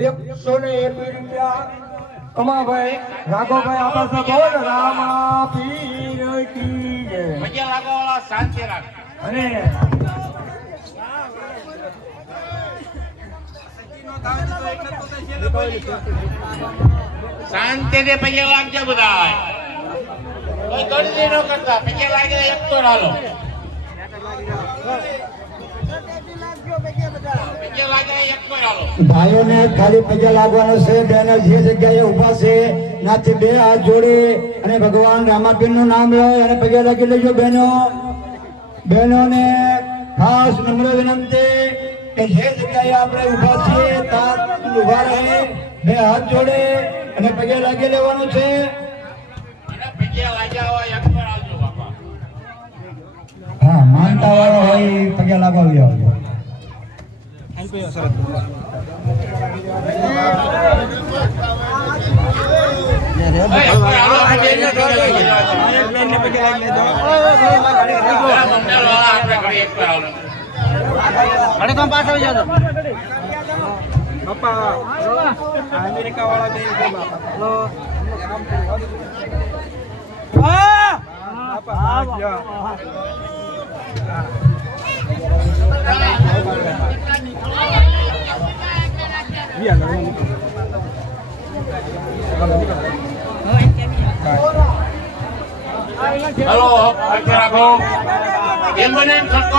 એકસો ને એક રૂપિયા કમાભાઈ રાઘવભાઈ આપસ બોલ રામા પીર કી જય. લાગો શાંતિ રાખ અને શાંતિથી પગે લાગજો બધા કોઈ ગણતરી ન કરતા. પગે લાગે એક તો હાલો ભાઈઓને ખાલી પગે લાગવાનો છે. બહેનો જે જગ્યાએ ઊભા છે નાથી બે હાથ જોડી અને ભગવાન રામાપીરનું નામ લો અને પગે લાગી લેજો બહેનો બહેનોને ખાસ નમ્ર વિનંતી કે જે જગ્યાએ આપણે ઊભા છીએ ત્યાં ઊભા રહી બે હાથ જોડે અને પગે લાગી લેવાનું છે. હા, માનતા વાળો હોય પગે લાગવા આવજો એક તો હાલો આવી એક પેલા મંડળ વાળા એક તો હાલો. રાખો. એમ બને એમ સરખો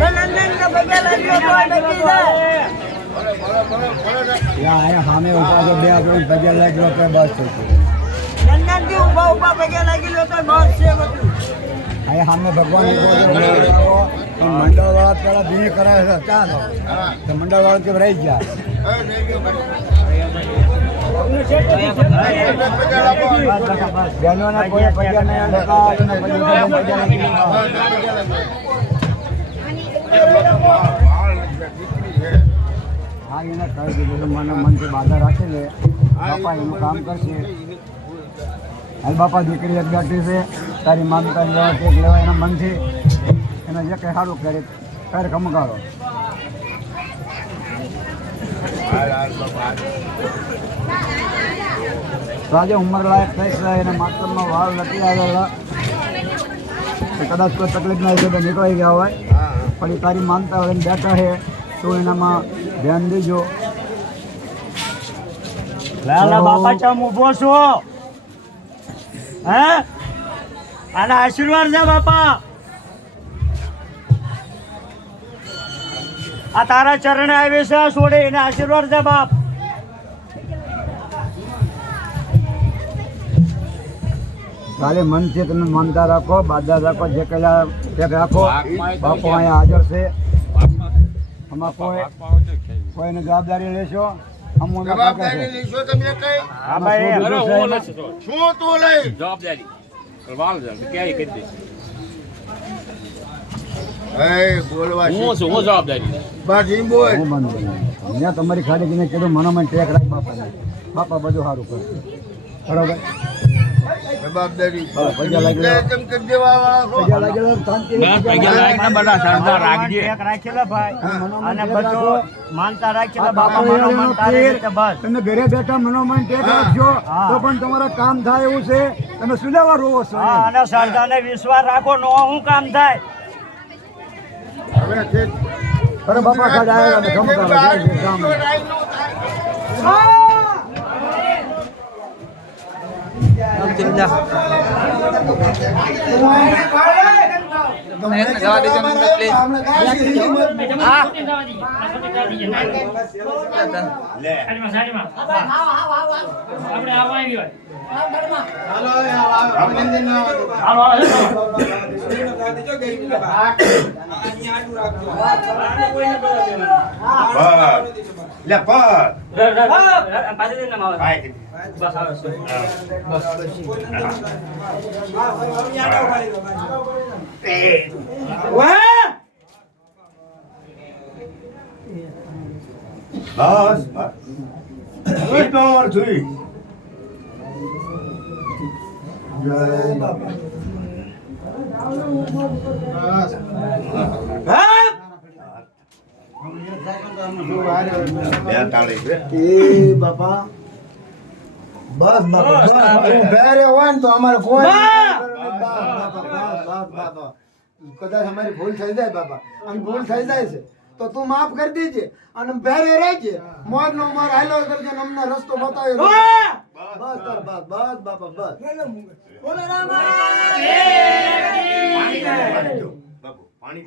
Nandang na bagay lang yung mga nagkita. અહીંયા સામે ઊભા તો બે આપણે પગે લાગી કે બસ છે. નંદનથી ઊભા ઊભા પગે લાગી લો બસ છે બધું. અહીંયા સામે ભગવાન ઊભો મંડળ વાળો. પેલા ભીને કરાવે છે ચાલો. તો મંડળ વાળા કે રહી ગયા? બહેનોને કોઈ પગે નહીં. હા એને કહી દીધું છે, મને મનથી બાધા રાખી લે બાપા એનું કામ કરશે. હાલ બાપા દીકરી એક બેઠી છે તારી માનતા લેવા કેક લેવા એના મનથી. એને જે કંઈ સારું કરે કર ખમકારો તો આજે ઉંમર લાયક થઈ છે એને માતરમાં વાળ નથી આવેલા. કદાચ કોઈ તકલીફ ના હિસાબે નીકળી ગયા હોય. પણ એ તારી માનતા હોય બેઠા છે. તો એનામાં ધ્યાન દેજો. લાલા બાપા ચમ ઊભો છો? હે? આના આશીર્વાદ છે બાપા. આ તારા ચરણે આવે છે આ છોડે એને આશીર્વાદ છે બાપ. તારે મનથી તમે માનતા રાખો બાધા રાખો જે કહેલા તે રાખો. બાપો અહીંયા હાજર છે. આમાં કોઈ કોઈને જવાબદારી લેશો? જવાબદારી લીશો તમે કઈ? હા ભાઈ શું તું લઈ જવાબદારી. વાલ ક્યારે કરી દઈશ તમારી ખાલી કીધું મનોમન ટેક રાખ બાપાને. બાપા બધું સારું કરશે. બરોબર? જવાબદારી હા, તેમ કરી દેવા વાળા છો. તમે ઘરે બેઠા મનોમન ટેક રાખજો તો પણ તમારા કામ થાય એવું છે. તમે શું લેવા રોવો છો હા અને શ્રદ્ધાને વિશ્વાસ રાખો નો શું કામ થાય. અરે બાપા ખાડ આવ્યા ને ખમકારો જય બસ બસ એટલો વાર જોઈ જય બાબા બે તાળી છે એ બાપા બસ બાપા બસ હું ઘરે ને તો અમારે કોઈ કદાચ અમારી ભૂલ થઈ જાય બાપા. અને ભૂલ થઈ જાય છે તો તું માફ કરી દેજે અને ભેરે રહેજે મોર નો મોર હાલો કરજે ને અમને રસ્તો બતાવ્યો બસ તાર બસ બસ બાપા બસ બોલો બાપુ પાણી.